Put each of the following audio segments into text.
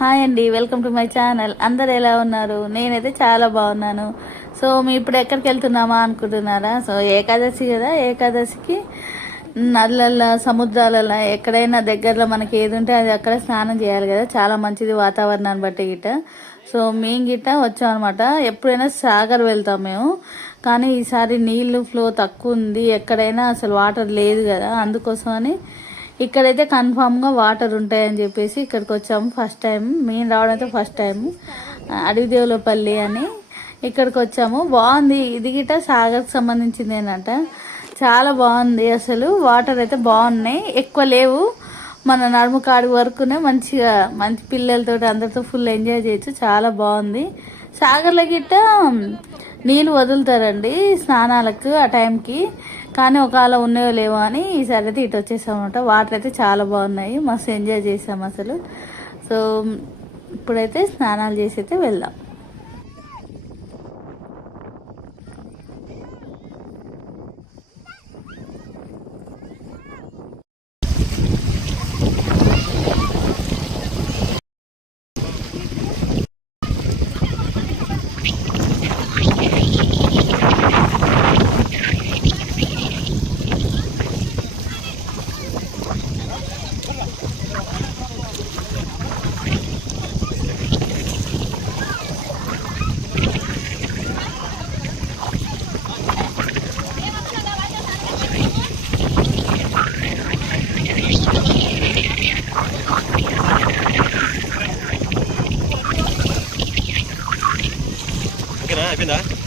Hi అండి welcome to my channel. అందరు ఎలా ఉన్నారు? నేనైతే చాలా బాగున్నాను. సో మీ ఇప్పుడు ఎక్కడికి వెళ్తున్నామా అనుకుంటున్నారా? సో ఏకాదశి కదా ఏకాదశికి నదులల్లో సముద్రాలలో ఎక్కడైనా దగ్గరలో మనకి ఏది ఉంటే అది అక్కడ స్నానం చేయాలి కదా. చాలా మంచిది వాతావరణాన్ని బట్టి గిట్ట. సో మేము గిట్ట వచ్చాం అనమాట ఎప్పుడైనా సాగర్ వెళ్తాం మేము. కానీ ఈసారి నీళ్ళు ఫ్లో తక్కువ ఉంది. ఎక్కడైనా అసలు వాటర్ లేదు కదా. అందుకోసమని ఇక్కడైతే కన్ఫామ్గా వాటర్ ఉంటాయని చెప్పేసి ఇక్కడికి వచ్చాము. ఫస్ట్ టైం మేము రావడం అయితే ఫస్ట్ టైం అడవిదేవులపల్లి అని ఇక్కడికి వచ్చాము. బాగుంది. ఇది గిట సాగర్కి సంబంధించింది ఏంటంట చాలా బాగుంది అసలు. వాటర్ అయితే బాగున్నాయి. ఎక్కువ లేవు. మన నడుము కాడి వరకునే మంచిగా మంచి పిల్లలతో అందరితో ఫుల్ ఎంజాయ్ చేయొచ్చు. చాలా బాగుంది. సాగర్ల గిట్ట నీళ్ళు వదులుతారండి స్నానాలకు ఆ టైంకి కానీ ఒకవేళ ఉన్నాయో లేవో అని ఈసారి అయితే ఇటు వచ్చేసామన్నమాట. వాటర్ అయితే చాలా బాగున్నాయి. మస్తు ఎంజాయ్ చేసాం అసలు. సో ఇప్పుడైతే స్నానాలు చేసి అయితే వెళ్దాం. Malapit na.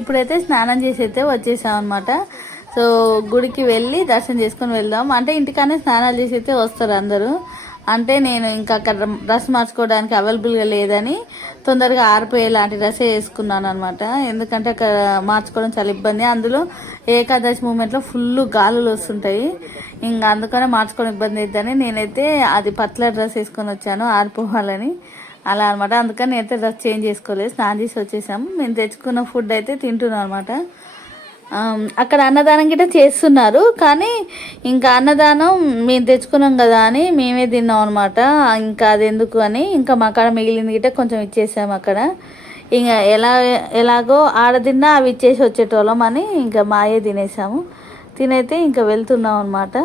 ఇప్పుడైతే స్నానం చేసి అయితే వచ్చేసాం అనమాట సో గుడికి వెళ్ళి దర్శనం చేసుకొని వెళ్దాం. అంటే ఇంటికానే స్నానాలు చేసి అయితే వస్తారు అందరూ. అంటే నేను ఇంకా అక్కడ డ్రెస్ మార్చుకోవడానికి అవైలబుల్గా లేదని తొందరగా ఆరిపోయే లాంటి వేసుకున్నాను అనమాట ఎందుకంటే అక్కడ మార్చుకోవడం చాలా ఇబ్బంది. అందులో ఏకాదశి మూమెంట్లో ఫుల్ గాలులు వస్తుంటాయి. ఇంకా అందుకనే మార్చుకోవడం ఇబ్బంది అవుతుందని నేనైతే అది పట్ల డ్రెస్ వేసుకొని వచ్చాను ఆరిపోవాలని. అలా అనమాట అందుకని నేనైతే డ్రెస్ చేంజ్ చేసుకోలేదు. స్నానం చేసి వచ్చేసాము. మేము తెచ్చుకున్న ఫుడ్ అయితే తింటున్నాం అనమాట అక్కడ అన్నదానం గిట్ట చేస్తున్నారు. కానీ ఇంకా అన్నదానం మేము తెచ్చుకున్నాం కదా అని మేమే తిన్నాం అనమాట ఇంకా అది ఎందుకు అని ఇంకా మా కాడ మిగిలింది గిట్ట కొంచెం ఇచ్చేసాము అక్కడ. ఇంకా ఎలా ఎలాగో ఆడ తిన్నా అవి ఇచ్చేసి వచ్చేటోళ్ళం అని ఇంకా మాయే తినేసాము. తినైతే ఇంకా వెళ్తున్నాం అనమాట